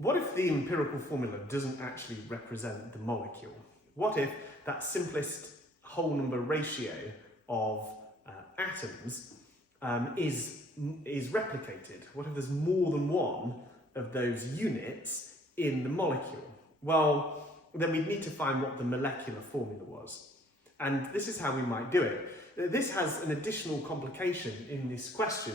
what if the empirical formula doesn't actually represent the molecule? What if that simplest whole number ratio of atoms is replicated? What if there's more than one of those units in the molecule? Well, then we'd need to find what the molecular formula was. And this is how we might do it. This has an additional complication in this question.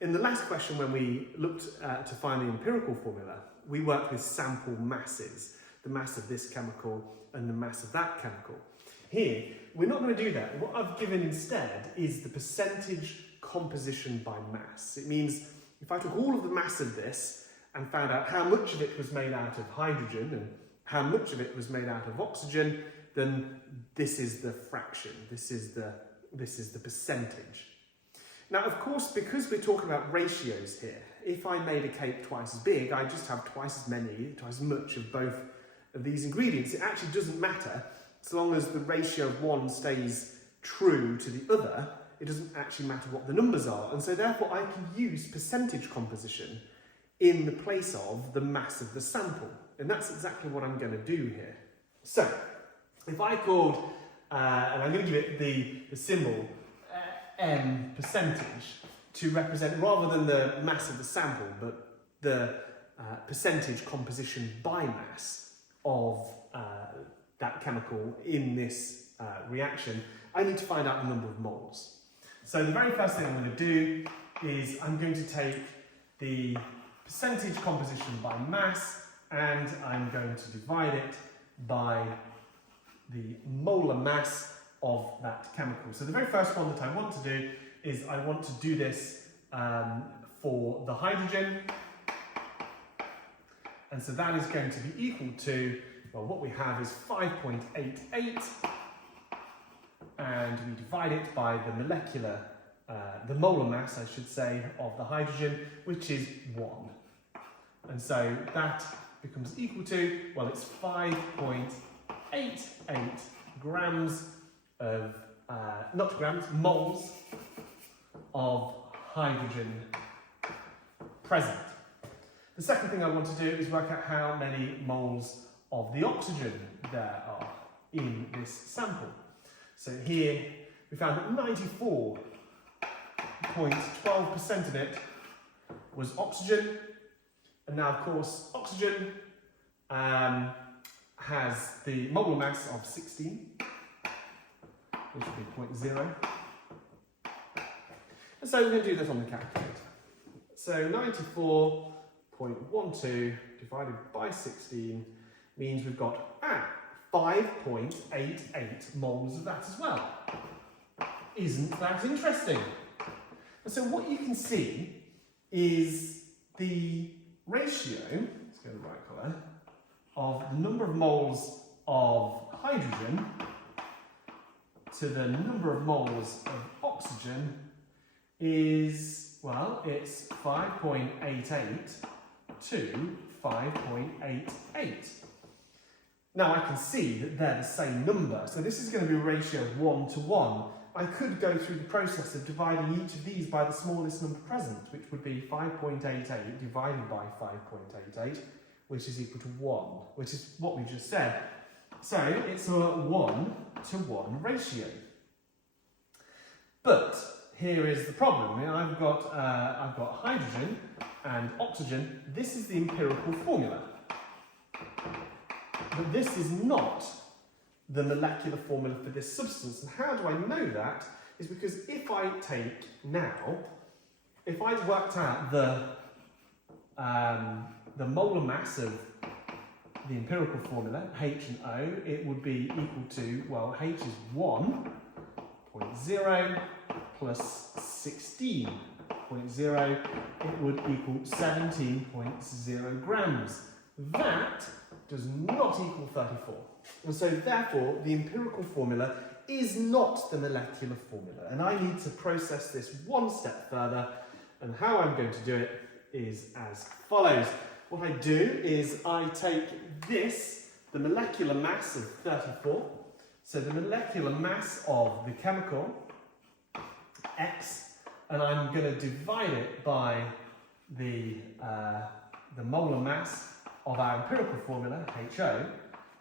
In the last question, when we looked to find the empirical formula, we worked with sample masses, the mass of this chemical and the mass of that chemical. Here, we're not going to do that. What I've given instead is the percentage composition by mass. It means if I took all of the mass of this and found out how much of it was made out of hydrogen and how much of it was made out of oxygen, then this is the fraction, this is the percentage. Now, of course, because we're talking about ratios here, if I made a cake twice as big, I just have twice as much of both of these ingredients. It actually doesn't matter, so long as the ratio of one stays true to the other, it doesn't actually matter what the numbers are. And so therefore I can use percentage composition in the place of the mass of the sample. And that's exactly what I'm going to do here. So, if I called, and I'm going to give it the symbol M percentage to represent, rather than the mass of the sample, but the percentage composition by mass of that chemical in this reaction, I need to find out the number of moles. So the very first thing I'm going to do is I'm going to take the percentage composition by mass and I'm going to divide it by the molar mass of that chemical. So the very first one that I want to do is I want to do this for the hydrogen. And so that is going to be equal to, well, what we have is 5.88, and we divide it by the molecular, the molar mass, I should say, of the hydrogen, which is 1. And so that becomes equal to, well, it's 5.88 grams of, not grams, moles of hydrogen present. The second thing I want to do is work out how many moles of the oxygen there are in this sample. So here we found that 94.12% of it was oxygen. And now, of course, oxygen has the molar mass of 16, which would be 0.0. And so we're going to do this on the calculator. So 94.12 divided by 16 means we've got 5.88 moles of that as well. Isn't that interesting? And so what you can see is the ratio, let's go to the right colour, of the number of moles of hydrogen to the number of moles of oxygen is, well, it's 5.88 to 5.88. Now I can see that they're the same number, so this is going to be a ratio of 1 to 1. I could go through the process of dividing each of these by the smallest number present, which would be 5.88 divided by 5.88, which is equal to 1, which is what we just said. So it's a 1 to 1 ratio. But here is the problem. I've got hydrogen and oxygen. This is the empirical formula. But this is not the molecular formula for this substance. And how do I know that? Is because if I worked out the molar mass of the empirical formula, H and O, it would be equal to, well, H is 1.0 plus 16.0, it would equal 17.0 grams. That does not equal 34. And so therefore, the empirical formula is not the molecular formula. And I need to process this one step further. And how I'm going to do it is as follows. What I do is I take this, the molecular mass of 34. So the molecular mass of the chemical, X, and I'm going to divide it by the molar mass of our empirical formula, HO,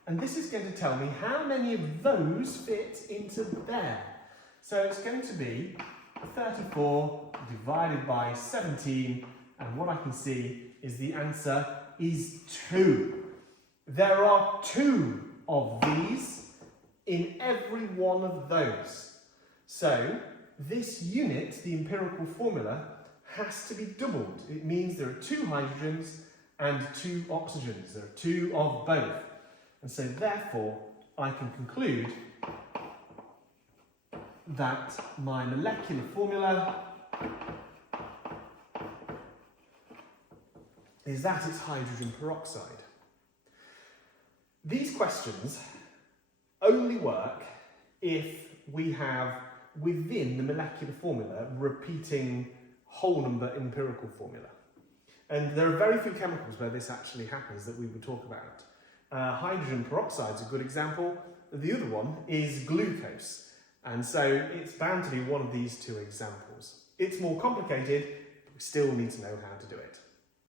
and this is going to tell me how many of those fit into there. So it's going to be 34 divided by 17, and what I can see is the answer is 2. There are 2 of these in every one of those. So this unit, the empirical formula, has to be doubled. It means there are 2 hydrogens and 2 oxygens. There are 2 of both. And so therefore, I can conclude that my molecular formula is that it's hydrogen peroxide. These questions only work if we have within the molecular formula repeating whole number empirical formula. And there are very few chemicals where this actually happens that we would talk about. Hydrogen peroxide is a good example. The other one is glucose. And so it's bound to be one of these 2 examples. It's more complicated, but we still need to know how to do it.